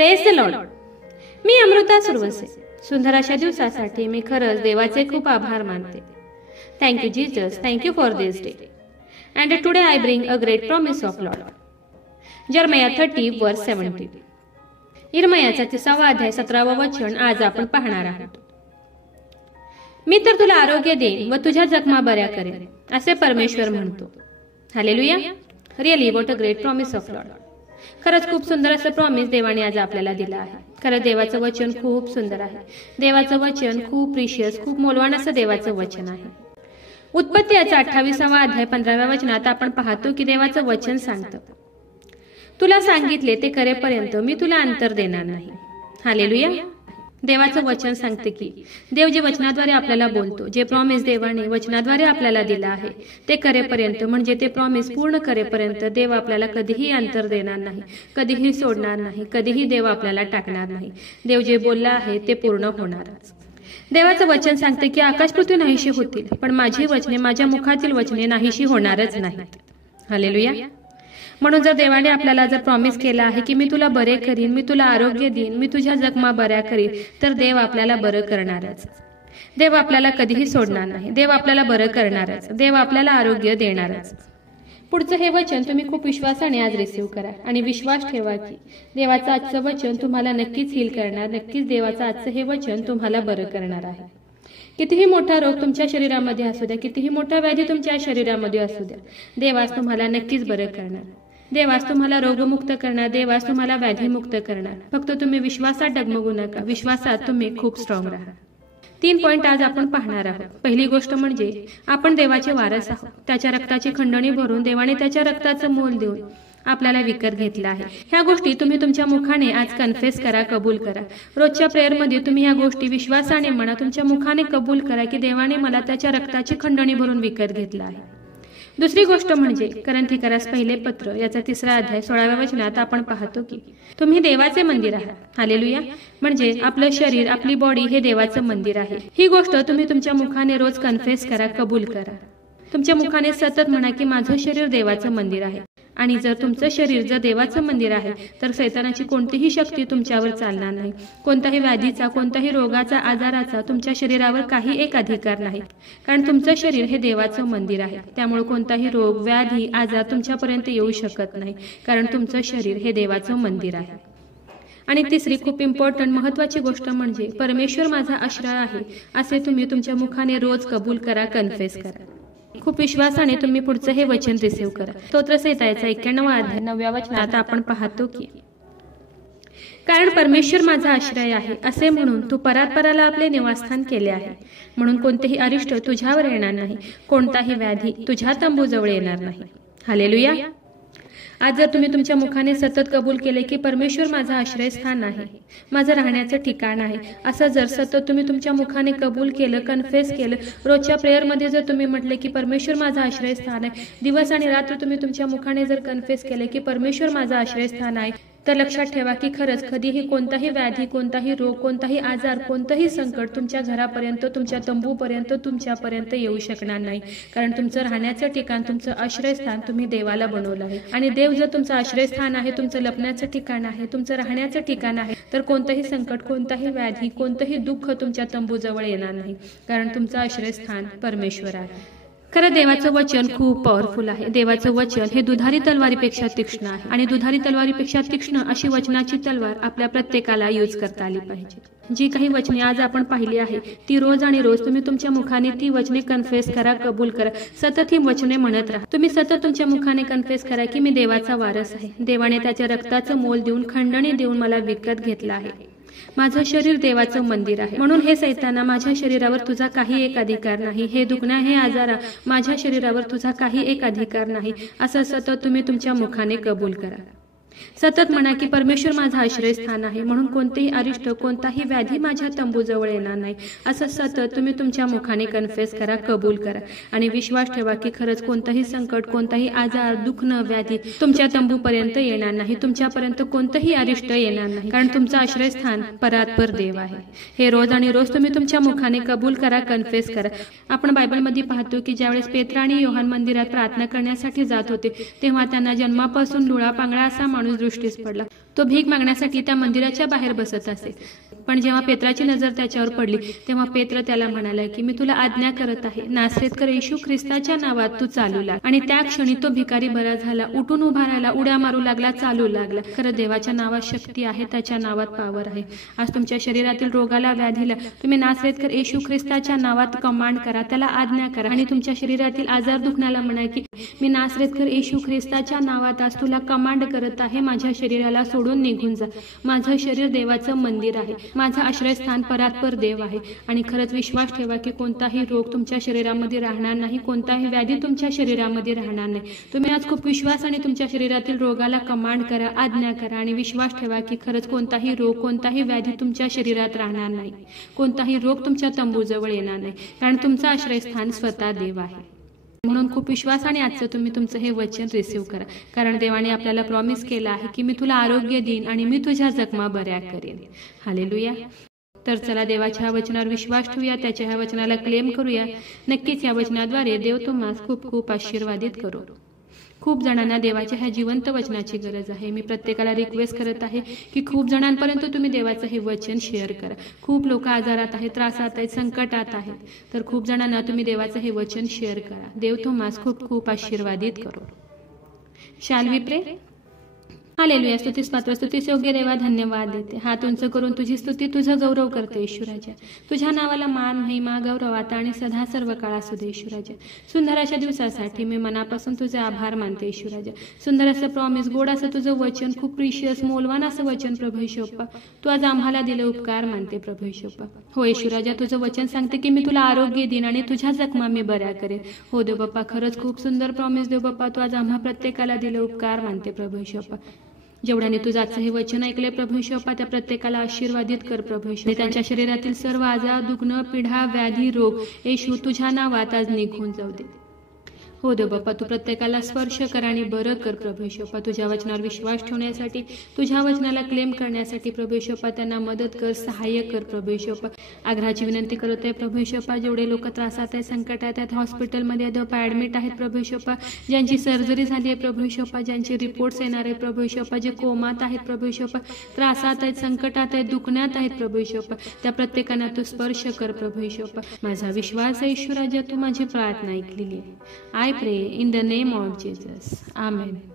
Praise the Lord. मी अमृता सुरवसे. सुंदर अशा दिवसासाठी मी खरंच देवाचे खूप आभार मानते. Thank you Jesus, thank you for this day. And today I bring a great promise of Lord. Jeremiah 30 verse 17. इर्मयाचा 30वा अध्याय 17वा वचन आज आपण पाहणार आहोत. मी तर तुला आरोग्य देईन व तुझ्या जखमा बऱ्या करेन, असे परमेश्वर म्हणतो. Hallelujah. Really what a great promise of Lord. खरंच खूप सुंदर असं प्रॉमिस देवाने आज आपल्याला दिलं आहे. खरंच देवाचं वचन खूप सुंदर आहे. देवाचं वचन खूप प्रिशियस, खूप मौल्यवान असं देवाचं वचन आहे. उत्पत्ती याचा 28वा अध्याय 15व्या वचनात आपण पाहतो की देवाचं वचन सांगतं, तुला सांगितले ते करेपर्यंत मी तुला अंतर देणार नाही. हालेलुया. देवाचं वचन सांगते की देव जे वचनाद्वारे आपल्याला बोलतो, जे प्रॉमिस देवाने वचनाद्वारे आपल्याला दिलं आहे ते करेपर्यंत, म्हणजे ते प्रॉमिस पूर्ण करेपर्यंत देव आपल्याला कधीही अंतर देणार नाही, कधीही सोडणार नाही, कधीही देव आपल्याला टाकणार नाही. देव जे बोलला आहे ते पूर्ण होणारच. देवाचं वचन सांगते की आकाश पृथ्वी नाहीशी होतील, पण माझी वचने, माझ्या मुखातील वचने नाहीशी होणारच नाहीत. हालेलुया. म्हणून जर देवाने आपल्याला जर प्रॉमिस केला आहे की मी तुला बरे करीन, मी तुला आरोग्य देईन, मी तुझ्या जखमा बऱ्या करीन, तर देव आपल्याला बरं करणारच. देव आपल्याला कधीही सोडणार नाही. देव आपल्याला बरं करणारच. देव आपल्याला आरोग्य देणारच. पुढचं हे वचन तुम्ही खूप विश्वासाने आज रिसीव्ह करा आणि विश्वास ठेवा की देवाचं आजचं वचन तुम्हाला नक्कीच हील करणार. नक्कीच देवाचं आजचं हे वचन तुम्हाला बरं करणार आहे. कितीही मोठा रोग तुमच्या शरीरामध्ये असू द्या, कितीही मोठा व्याधी तुमच्या शरीरामध्ये असू द्या, देवास तुम्हाला नक्कीच बरं करणार. देवास तुम्हाला रोगमुक्त करणार. देवास तुम्हाला व्याधीमुक्त करणार. फक्त तुम्ही विश्वासात डगमगू नका. विश्वासात तुम्ही खूप स्ट्रॉंग राहा. 3 पॉइंट आज आपण पाहणार आहोत. पहिली गोष्ट म्हणजे आपण देवाचे वारस आहोत. त्याच्या रक्ताची खंडणी भरून देवाने त्याच्या रक्ताचं मोल देऊन आपल्याला विकत घेतलं आहे. ह्या गोष्टी तुम्ही तुमच्या मुखाने आज कन्फेस करा, कबूल करा. रोजच्या प्रेयरमध्ये तुम्ही ह्या गोष्टी विश्वासाने म्हणा, तुमच्या मुखाने कबूल करा की देवाने मला त्याच्या रक्ताची खंडणी भरून विकत घेतलं आहे. दुसरी गोष्ट म्हणजे करंथीकरास पहिले पत्र याचा 3रा अध्याय 16व्या वचनात आपण पाहतो की तुम्ही देवाचे मंदिर आहात. हालेलुया. म्हणजे आपलं शरीर, आपली बॉडी हे देवाचं मंदिर आहे. ही गोष्ट तुम्ही तुमच्या मुखाने रोज कन्फेस करा, कबूल करा. तुमच्या मुखाने सतत म्हणा की माझं शरीर देवाचं मंदिर आहे. आणि जर तुमचं शरीर जर देवाचं मंदिर आहे तर सैतानाची कोणतीही शक्ती तुमच्यावर चालणार नाही. कोणताही व्याधीचा, कोणताही रोगाचा, आजाराचा तुमच्या शरीरावर काही एक अधिकार नाही. कारण तुमचं शरीर हे देवाचं मंदिर आहे. त्यामुळे कोणताही रोग, व्याधी, आजार तुमच्यापर्यंत येऊ शकत नाही. कारण तुमचं शरीर हे देवाचं मंदिर आहे. आणि तिसरी खूप इम्पॉर्टंट, महत्वाची गोष्ट म्हणजे परमेश्वर माझा आश्रय आहे असे तुम्ही तुमच्या मुखाने रोज कबूल करा, कन्फेस करा. खूप विश्वासाने तुम्ही पुढचं हे वचन रिसीव्ह करा. स्तोत्रसंहिता याचा 91वा अध्याय 9व्या वचनात आपण पाहतो की कारण परमेश्वर माझा आश्रय आहे असे म्हणून तू परात्पराला आपले निवासस्थान केले आहे. म्हणून कोणतेही अरिष्ट तुझ्यावर येणार नाही, कोणताही व्याधी तुझ्या तंबूजवळ येणार नाही. हालेलुया. आज जर तुम्ही तुमच्या मुखाने सतत कबूल केले की परमेश्वर माझा आश्रयस्थान आहे, माझं राहण्याचं ठिकाण आहे, असं जर सतत तुम्ही तुमच्या मुखाने कबूल केलं, कन्फेस केलं, रोजच्या प्रेयरमध्ये जर तुम्ही म्हटले की परमेश्वर माझा आश्रयस्थान आहे, दिवस आणि रात्र तुम्ही तुमच्या मुखाने जर कन्फेस केले की परमेश्वर माझा आश्रयस्थान आहे, तर लक्षात ठेवा की खरंच कधीही कोणताही व्याधी, कोणताही रोग, कोणताही आजार, कोणतंही संकट तुमच्या घरापर्यंत, तुमच्या तंबूपर्यंत, तुमच्यापर्यंत येऊ शकणार नाही. कारण तुमचं राहण्याचं ठिकाण, तुमचं आश्रयस्थान तुम्ही देवाला बनवलं आहे. आणि देव जर तुमचं आश्रयस्थान आहे, तुमचं लपण्याचं ठिकाण आहे, तुमचं राहण्याचं ठिकाण आहे, तर कोणतंही संकट, कोणताही व्याधी, कोणतंही दुःख तुमच्या तंबूजवळ येणार नाही. कारण तुमचं आश्रयस्थान परमेश्वर आहे. खरं देवाचं वचन खूप पॉवरफुल आहे. देवाचं वचन हे दुधारी तलवारीपेक्षा तीक्ष्ण आहे. आणि दुधारी तलवारीपेक्षा तीक्ष्ण अशी वचनाची तलवार आपल्या प्रत्येकाला यूज करता आली पाहिजे. जी काही वचने आज आपण पाहिली आहे ती रोज आणि रोज तुम्ही तुमच्या मुखाने ती वचने कन्फेस करा, कबूल करा. सतत ही वचने म्हणत राहा. तुम्ही सतत तुमच्या मुखाने कन्फेस करा की मी देवाचा वारस आहे. देवाने त्याच्या रक्ताचं मोल देऊन, खंडणी देऊन मला विकत घेतलं आहे. माझं शरीर देवाचं मंदिर आहे. म्हणून हे सैताना, माझ्या शरीरावर तुझा काही एक अधिकार नाही. हे दुखणं, हे आजारा, माझ्या शरीरावर तुझा काही एक अधिकार नाही. असं सतत तुम्ही तुमच्या मुखाने कबूल करा. सतत म्हणा की परमेश्वर माझा आश्रयस्थान आहे. म्हणून कोणतेही अरिष्ट, कोणताही व्याधी माझ्या तंबूजवळ येणार नाही. असं सतत तुम्ही तुमच्या मुखाने कन्फेस करा, कबूल करा. आणि विश्वास ठेवा की खरंच कोणताही संकट, कोणताही आजार, दुखणं, व्याधी तुमच्या तंबूपर्यंत येणार नाही. तुमच्यापर्यंत कोणतंही अरिष्ट येणार नाही. कारण तुमचं आश्रयस्थान परात्पर देव आहे. हे रोज आणि रोज तुम्ही तुमच्या मुखाने कबूल करा, कन्फेस करा. आपण बायबलमध्ये पाहतो की ज्यावेळेस पेत्र आणि योहान मंदिरात प्रार्थना करण्यासाठी जात होते तेव्हा त्यांना जन्मापासून लुळा पांगळा असा माणूस माणूस दृष्टीस पडला. तो भीक मागण्यासाठी त्या मंदिराच्या बाहेर बसत असे. पण जेव्हा पेत्राची नजर त्याच्यावर पडली तेव्हा पेत्र त्याला म्हणाला की मी तुला आज्ञा करत आहे, नासरेतकर येशू ख्रिस्ताच्या नावात तू चालू लाग. आणि त्या क्षणी तो भिकारी बरा झाला, उठून उभा राहिला, उड्या मारू लागला, चालू लागला. खरं देवाच्या नावात शक्ती आहे, त्याच्या नावात पॉवर आहे. आज तुमच्या शरीरातील रोगाला, व्याधीला तुम्ही नासरेतकर येशू ख्रिस्ताच्या नावात कमांड करा, त्याला आज्ञा करा आणि तुमच्या शरीरातील आजार दुखण्याला म्हणा की मी नासरेतकर येशू ख्रिस्ताच्या नावात आज तुला कमांड करत आहे, माझ्या शरीराला सोडून निघून जा. माझं शरीर देवाचं मंदिर आहे, माझं आश्रयस्थान परात्पर देव आहे. आणि खरंच विश्वास ठेवा की कोणताही रोग तुमच्या शरीरामध्ये राहणार नाही, कोणताही व्याधी तुमच्या शरीरामध्ये राहणार नाही. तुम्ही आज खूप विश्वास आणि तुमच्या शरीरातील रोगाला कमांड करा, आज्ञा करा आणि विश्वास ठेवा की खरंच कोणताही रोग, कोणताही व्याधी तुमच्या शरीरात राहणार नाही, कोणताही रोग तुमच्या तंबूजवळ येणार नाही, कारण तुमचं आश्रयस्थान स्वतः देव आहे. म्हणून खूप विश्वासाने आजचं तुम्ही तुमचं हे वचन रिसीव्ह करा, कारण देवाने आपल्याला प्रॉमिस केलं आहे की मी तुला आरोग्य देईन आणि मी तुझ्या जखमा बऱ्या करेन. हालेलुया. तर चला देवाच्या वचनावर विश्वास ठेवूया, त्याच्या ह्या वचनाला क्लेम करूया. नक्कीच या वचनाद्वारे देव तुम्हाला खूप खूप आशीर्वादित करो. खूप जणांना देवाच्या ह्या जिवंत वचनाची गरज आहे. मी प्रत्येकाला रिक्वेस्ट करत आहे की खूप जणांपर्यंत तुम्ही देवाचं हे वचन शेअर करा. खूप लोक आजारात आहेत, त्रासात आहेत, संकटात आहेत, तर खूप जणांना तुम्ही देवाचं हे वचन शेअर करा. देव तुम्हाला खूप खूप आशीर्वादित करो. शाल वी प्रे. हालेलुया. स्तुतीस पात्र, स्तुतीस योग्य देवा, धन्यवाद देते. हात उंच करून तुझी स्तुती, तुझं गौरव करते येशूराजा. तुझ्या नावाला मान, महिमा, गौरव आता आणि सदा सर्व काळ असू दे येशूराजा. सुंदर अशा दिवसासाठी मी मनापासून तुझे आभार मानते येशूराजा. सुंदर असं प्रॉमिस, गोड असं तुझं वचन, खूप प्रिशियस, मौल्यवान असं वचन प्रभू येशूप्पा, तू आज आम्हाला दिले उपकार मानते प्रभू येशूप्पा. हो येशूराजा, तुझं वचन सांगते की मी तुला आरोग्य देईन आणि तुझ्या जखमा मी बऱ्या करेन. हो देव बाप्पा, खरंच खूप सुंदर प्रॉमिस देव बाप्पा, तू आज आम्हा प्रत्येकाला दिले उपकार मानते प्रभू येशूप्पा. जेवढ्याने तुझं आजचं हे वचन ऐकले प्रभू येशूप्पा, त्या प्रत्येकाला आशीर्वादित कर प्रभू येशू. त्यांच्या शरीरातील सर्व आजार, दुखणं, पिढा, व्याधी, रोग येशू तुझ्या नावात आज निघून जाऊ दे. हो देव बाप्पा, तू प्रत्येकाला स्पर्श कर आणि बरं कर प्रभू येशूप्पा. तुझ्या वचनावर विश्वास ठेवण्यासाठी, तुझ्या वचनाला क्लेम करण्यासाठी प्रभू येशूप्पा त्यांना मदत कर, सहाय्य कर प्रभू येशूप्पा. आग्रहाची विनंती करत आहे प्रभू येशूप्पा, जेवढे लोक त्रासात आहेत, संकटात आहेत, हॉस्पिटलमध्ये ऍडमिट आहेत प्रभू येशूप्पा, ज्यांची सर्जरी झाली आहे प्रभू येशूप्पा, ज्यांचे रिपोर्ट्स येणार आहेत प्रभू येशूप्पा, जे कोमात आहेत प्रभू येशूप्पा, त्रासात आहेत, संकटात आहेत, दुखण्यात आहेत प्रभू येशूप्पा, त्या प्रत्येकांना तू स्पर्श कर प्रभू येशूप्पा. माझा विश्वास आहे येशूराजा, तू माझी प्रार्थना ऐकलेली आहे. I pray in the name of Jesus. Amen.